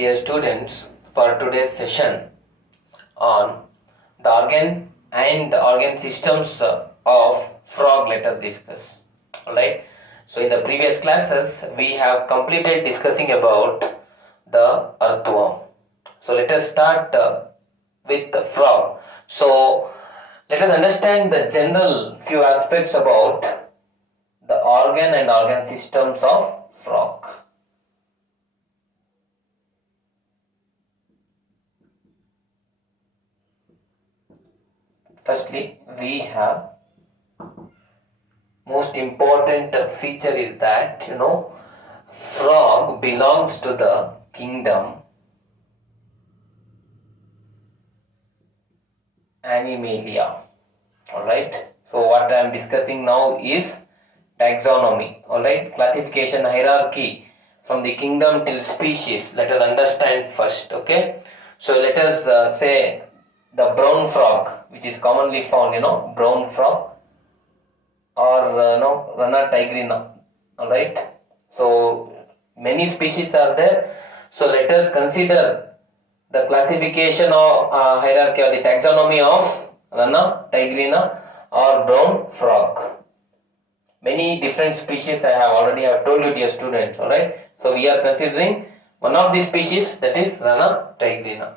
dear students, for today's session on the organ and organ systems of frog. Let us discuss. Alright. So in the previous classes we have completed discussing about the earthworm. So let us start with the frog. So let us understand the general few aspects about the organ and organ systems of frog. Firstly, we have most important feature is that frog belongs to the kingdom Animalia. Alright, so what I am discussing now is taxonomy. Alright, classification hierarchy from the kingdom till species. Let us understand first. Okay, so let us say the brown frog, which is commonly found, brown frog or Rana tigrina. Alright, so many species are there. So let us consider the classification of hierarchy or the taxonomy of Rana tigrina or brown frog. Many different species I have already told you, dear students. Alright, so we are considering one of the species, that is Rana tigrina.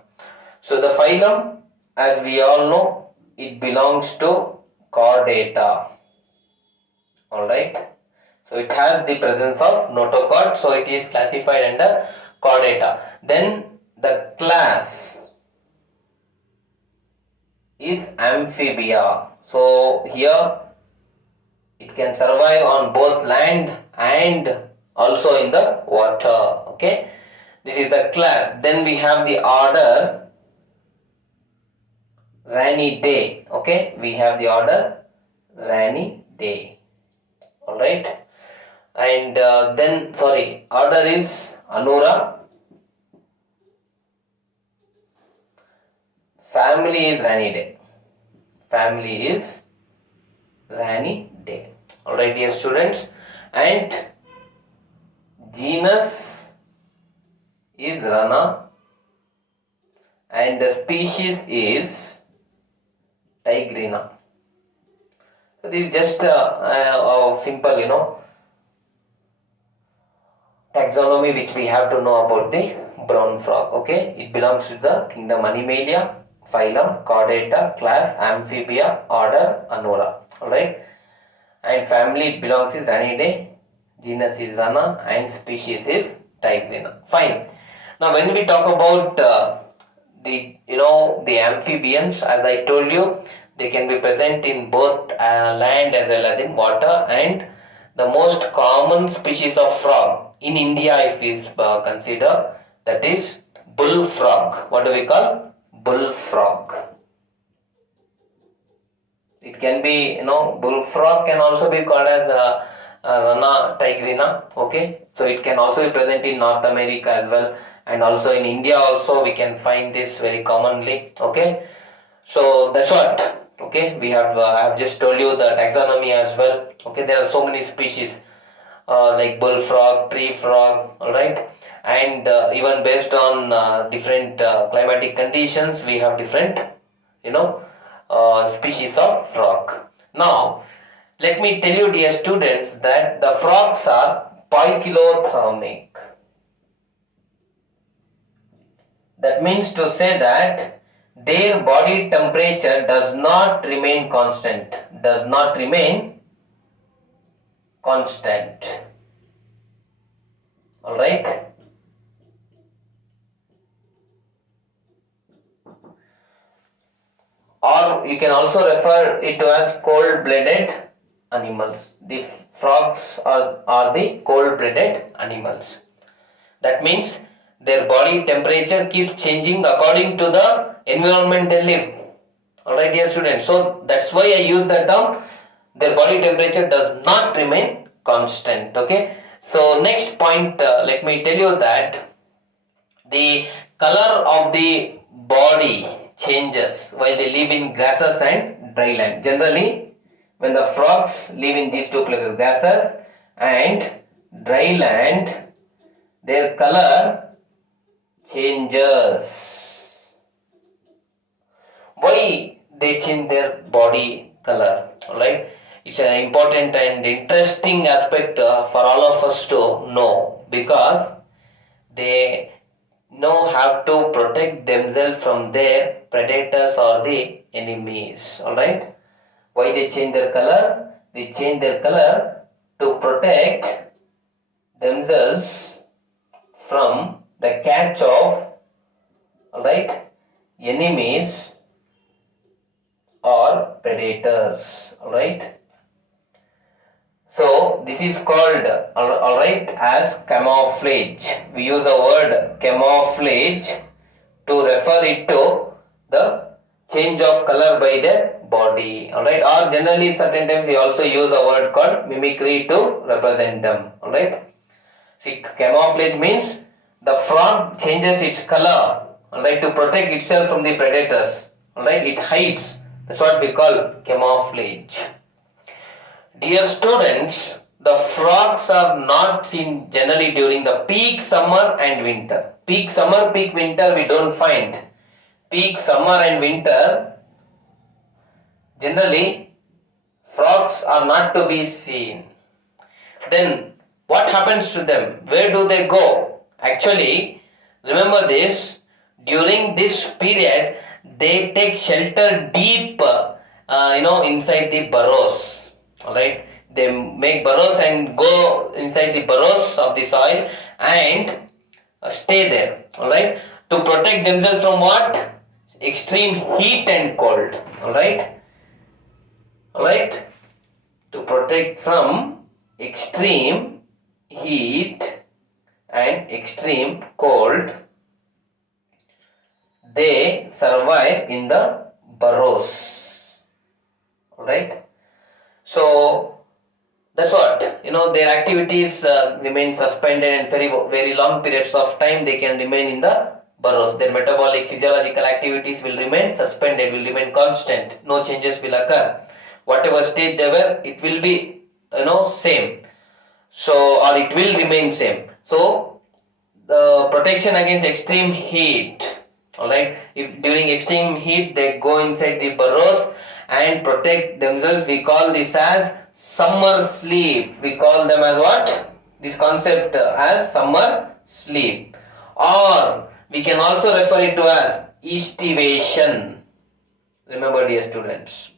So the phylum, as we all know, it belongs to chordata. Alright, so it has the presence of notochord, so it is classified under chordata. Then the class is amphibia. So here it can survive on both land and also in the water. Okay, this is the class. Then we have the order Ranidae. Okay, we have the order Ranidae. Alright, and order is Anura, family is Ranidae. Family is Ranidae. Alright, dear students, and genus is Rana and the species is Tigrina. So this is just a simple, taxonomy which we have to know about the brown frog. Okay, it belongs to the kingdom Animalia, phylum Chordata, class Amphibia, order Anura. Alright, and family it belongs is Ranidae, genus is Rana, and species is Tigrina. Fine. Now when we talk about the amphibians, as I told you, they can be present in both land as well as in water, and the most common species of frog in India, if we consider, that is bullfrog. What do we call? Bullfrog. It can be, bullfrog can also be called as Rana tigrina. Okay, so it can also be present in North America as well, and also in India also we can find this very commonly. Okay, so that's what. Okay, we have I have just told you the taxonomy as well. Okay, there are so many species like bullfrog, tree frog. Alright, and even based on different climatic conditions, we have different species of frog. Now let me tell you, dear students, that the frogs are poikilothermic. That means to say that their body temperature does not remain constant. Does not remain constant. Alright. Or you can also refer it to as cold-blooded animals. The frogs are the cold-blooded animals. That means their body temperature keeps changing according to the environment they live. Alright, dear students. So that's why I use that term. Their body temperature does not remain constant. Okay. So next point, let me tell you that the color of the body changes while they live in grasses and dry land. Generally, when the frogs live in these two places, grasses and dry land, their color changes. Why they change their body color? Alright, it's an important and interesting aspect for all of us to know, because they know how to protect themselves from their predators or the enemies. Alright, why they change their color? They change their color to protect themselves from the catch of, alright, enemies or predators. Alright, so this is called, alright, as camouflage. We use the word camouflage to refer it to the change of color by their body. Alright, or generally certain times we also use a word called mimicry to represent them. Alright, see, camouflage means the frog changes its color, alright, to protect itself from the predators. Alright, it hides. That's what we call camouflage. Dear students, the frogs are not seen generally during the peak summer and winter. Peak summer, peak winter we don't find. Peak summer and winter, generally frogs are not to be seen. Then what happens to them? Where do they go? Actually, remember this, during this period they take shelter deep inside the burrows. Alright, they make burrows and go inside the burrows of the soil and stay there. Alright, to protect themselves from what? Extreme heat and cold. Alright, alright, to protect from extreme heat and extreme cold, they survive in the burrows. Alright, so that's what, their activities remain suspended, and very long periods of time they can remain in the burrows. Their metabolic physiological activities will remain suspended, will remain constant. No changes will occur. Whatever state they were, it will be same. So, or it will remain same. So the protection against extreme heat. Alright, if during extreme heat they go inside the burrows and protect themselves, we call this as summer sleep. We call them as what? This concept as summer sleep. Or we can also refer it to as estivation. Remember, dear students.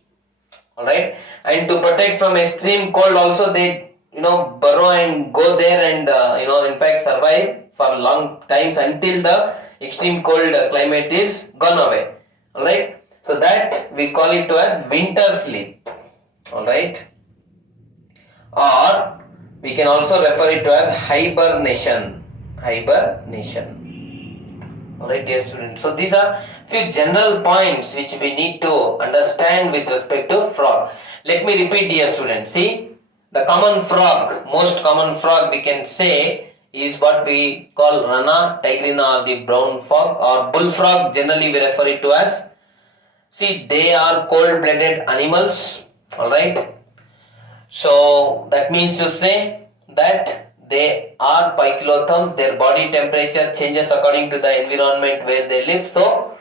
Alright, and to protect from extreme cold also, they burrow and go there and in fact survive for long times until the extreme cold climate is gone away. Alright, so that we call it as winter sleep. Alright, or we can also refer it to as hibernation. Hibernation. Alright, dear students, so these are few general points which we need to understand with respect to frog. Let me repeat, dear students. See, the common frog, most common frog we can say is what we call rana, tigrina, or the brown frog, or bullfrog. Generally we refer it to as. See, they are cold-blooded animals. Alright, so that means to say that they are poikilotherms. Their body temperature changes according to the environment where they live, so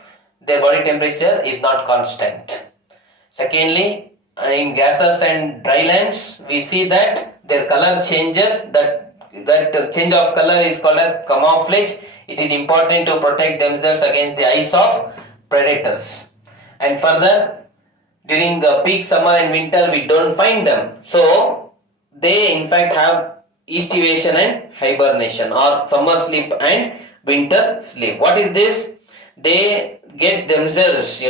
their body temperature is not constant. Secondly, in gaseous and dry lands, we see that their color changes. That change of color is called as camouflage. It is important to protect themselves against the eyes of predators. And further, during the peak summer and winter, we don't find them. So they in fact have estivation and hibernation, or summer sleep and winter sleep. What is this? They get themselves,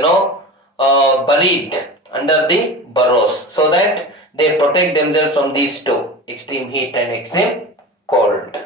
buried under the burrows, so that they protect themselves from these two, extreme heat and extreme cold.